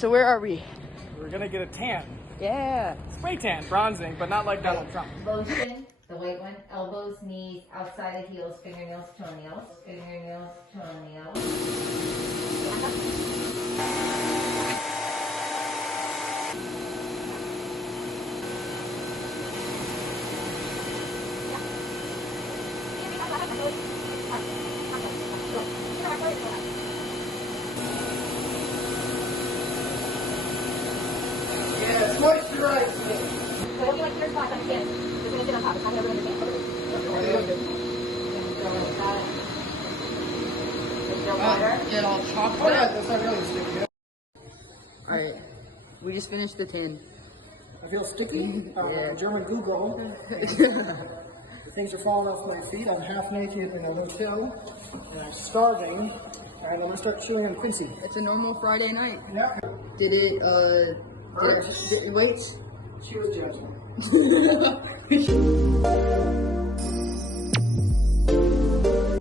So where are we? We're gonna get a tan. Yeah. Spray tan, bronzing, but not like Donald Trump. Lotion, the white one, elbows, knees, outside of heels, fingernails, toenails, fingernails, toenails. Yeah, it's moisturized. So it'll be like your spot on skin. You're gonna sit on top. It's not ever gonna be. Get all chocolate. Oh yeah, that's not really sticky. Alright. We just finished the tin. I feel sticky. German Google. Things are falling off my feet. I'm half naked in a hotel, and I'm starving. And I'm gonna start chewing on Quincy. It's a normal Friday night. Yeah. Did it, Hurt? wait. She was judging.